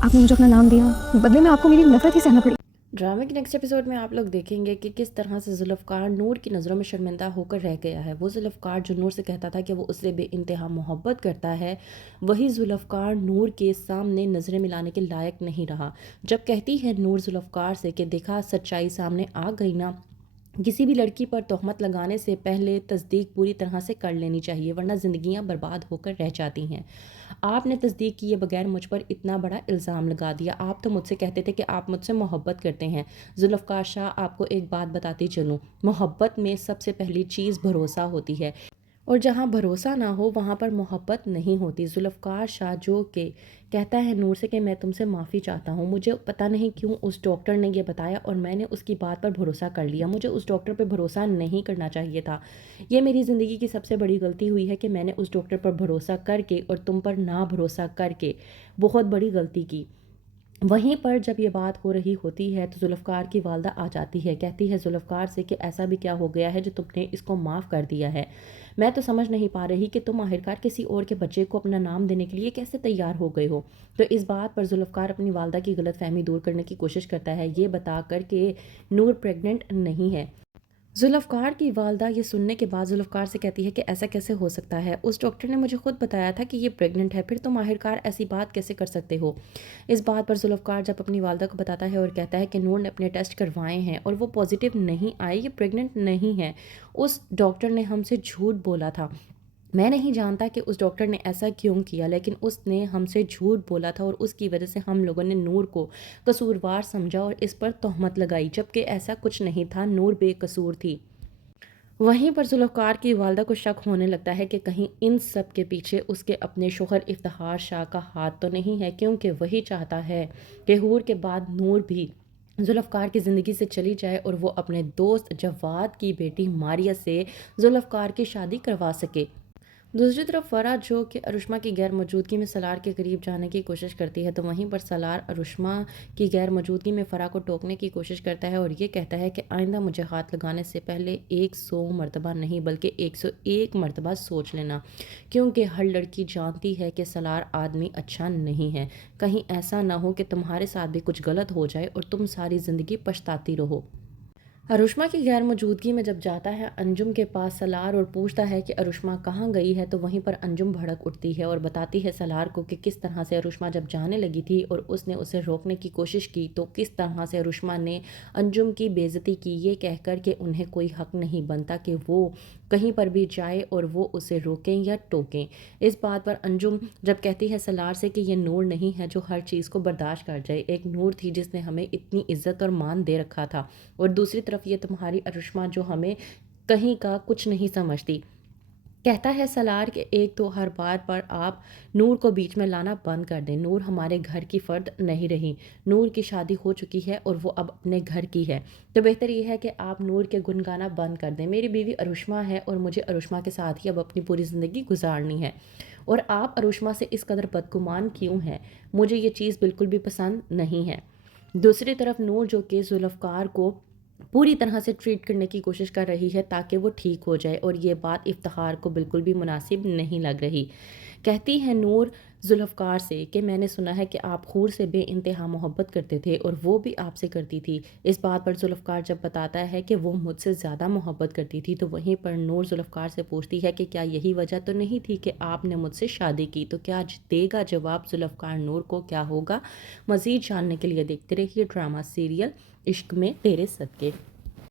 आपने मुझे अपना नाम दिया, बदले में आपको मेरी नफरत ही सहना पड़ी। ड्रामे के नेक्स्ट एपिसोड में आप लोग देखेंगे कि किस तरह से जुल्फ़कार नूर की नज़रों में शर्मिंदा होकर रह गया है। वो जुल्फ़कार जो नूर से कहता था कि वो उससे बेइंतहा मोहब्बत करता है, वही जुल्फ़कार नूर के सामने नज़रें मिलाने के लायक नहीं रहा। जब कहती है नूर जुल्फ़कार से कि देखा सच्चाई सामने आ गई ना, किसी भी लड़की पर तोहमत लगाने से पहले तस्दीक पूरी तरह से कर लेनी चाहिए, वरना ज़िंदगियां बर्बाद होकर रह जाती हैं। आपने तस्दीक किए बगैर मुझ पर इतना बड़ा इल्ज़ाम लगा दिया। आप तो मुझसे कहते थे कि आप मुझसे मोहब्बत करते हैं। जुल्फ़कार शाह, आपको एक बात बताती चलूँ, मोहब्बत में सबसे पहली चीज़ भरोसा होती है, और जहाँ भरोसा ना हो वहाँ पर मोहब्बत नहीं होती। जुल्फ़कार शाह जो कि कहता है नूर से कि मैं तुमसे माफ़ी चाहता हूँ, मुझे पता नहीं क्यों उस डॉक्टर ने ये बताया और मैंने उसकी बात पर भरोसा कर लिया। मुझे उस डॉक्टर पर भरोसा नहीं करना चाहिए था। ये मेरी ज़िंदगी की सबसे बड़ी गलती हुई है कि मैंने उस डॉक्टर पर भरोसा करके और तुम पर ना भरोसा करके बहुत बड़ी गलती की। वहीं पर जब ये बात हो रही होती है तो जुल्फ़कार की वालदा आ जाती है, कहती है जुल्फ़कार से कि ऐसा भी क्या हो गया है जो तुमने इसको माफ़ कर दिया है। मैं तो समझ नहीं पा रही कि तुम आखिरकार किसी और के बच्चे को अपना नाम देने के लिए कैसे तैयार हो गए हो। तो इस बात पर जुल्फ़कार अपनी वालदा की गलतफ़हमी दूर करने की कोशिश करता है, ये बता कर के नूर प्रेग्नेंट नहीं है। जुल्फ़कार की वालदा ये सुनने के बाद जुल्फ़कार से कहती है कि ऐसा कैसे हो सकता है, उस डॉक्टर ने मुझे खुद बताया था कि ये प्रेग्नेंट है, फिर तुम आखिरकार ऐसी बात कैसे कर सकते हो। इस बात पर जुल्फ़कार जब अपनी वालदा को बताता है और कहता है कि नूर ने अपने टेस्ट करवाए हैं और वो पॉजिटिव नहीं आए, ये प्रेग्नेंट नहीं है, उस डॉक्टर ने हमसे झूठ बोला था। मैं नहीं जानता कि उस डॉक्टर ने ऐसा क्यों किया, लेकिन उसने हमसे झूठ बोला था और उसकी वजह से हम लोगों ने नूर को कसूरवार समझा और इस पर तोहमत लगाई, जबकि ऐसा कुछ नहीं था, नूर बेकसूर थी। वहीं पर जुल्फ़कार की वालदा को शक होने लगता है कि कहीं इन सब के पीछे उसके अपने शोहर इफ्तिखार शाह का हाथ तो नहीं है, क्योंकि वही चाहता है कि हूर के बाद नूर भी जुल्फ़कार की ज़िंदगी से चली जाए और वो अपने दोस्त जवाद की बेटी मारिया से जुल्फ़कार की शादी करवा सके। दूसरी तरफ फ़रा जो कि अरुष्मा की गैर मौजूदगी में सलार के करीब जाने की कोशिश करती है, तो वहीं पर सलार अरुष्मा की गैर मौजूदगी में फ़रा को टोकने की कोशिश करता है और ये कहता है कि आइंदा मुझे हाथ लगाने से पहले 100 मरतबा नहीं बल्कि 101 मरतबा सोच लेना, क्योंकि हर लड़की जानती है कि सलार आदमी अच्छा नहीं है। कहीं ऐसा ना हो कि तुम्हारे साथ भी कुछ गलत हो जाए और तुम सारी ज़िंदगी पछताती रहो। अरुष्मा की गैर मौजूदगी में जब जाता है अंजुम के पास सलार और पूछता है कि अरुष्मा कहाँ गई है, तो वहीं पर अंजुम भड़क उठती है और बताती है सलार को कि किस तरह से अरुष्मा जब जाने लगी थी और उसने उसे रोकने की कोशिश की, तो किस तरह से अरुष्मा ने अंजुम की बेइज्जती की, ये कहकर कि उन्हें कोई हक नहीं बनता कि वो कहीं पर भी जाए और वो उसे रोकें या टोकें। इस बात पर अंजुम जब कहती है सलार से कि ये नूर नहीं है जो हर चीज़ को बर्दाश्त कर जाए, एक नूर थी जिसने हमें इतनी इज्जत और मान दे रखा था, और दूसरी तरफ ये तुम्हारी अरुष्मा जो हमें कहीं का कुछ नहीं समझती। कहता है सलार कि एक तो हर बार पर आप नूर को बीच में लाना बंद कर दें। नूर हमारे घर की फ़र्द नहीं रही, नूर की शादी हो चुकी है और वो अब अपने घर की है, तो बेहतर ये है कि आप नूर के गुन गाना बंद कर दें। मेरी बीवी अरुष्मा है और मुझे अरुष्मा के साथ ही अब अपनी पूरी ज़िंदगी गुजारनी है, और आप अरुष्मा से इस कदर बदगुमान क्यों हैं, मुझे ये चीज़ बिल्कुल भी पसंद नहीं है। दूसरी तरफ नूर जो कि जुल्फ़कार को पूरी तरह से ट्रीट करने की कोशिश कर रही है ताकि वो ठीक हो जाए, और ये बात इफ्तिखार को बिल्कुल भी मुनासिब नहीं लग रही। कहती है नूर जुल्फ़कार से कि मैंने सुना है कि आप हूर से बेइंतहा मोहब्बत करते थे और वो भी आपसे करती थी। इस बात पर जुल्फ़कार जब बताता है कि वो मुझसे ज़्यादा मोहब्बत करती थी, तो वहीं पर नूर जुल्फ़कार से पूछती है कि क्या यही वजह तो नहीं थी कि आपने मुझसे शादी की। तो क्या देगा जवाब जुल्फ़कार नूर को, क्या होगा? मज़ीद जानने के लिए देखते रहिए ड्रामा सीरियल इश्क में तेरे सदके।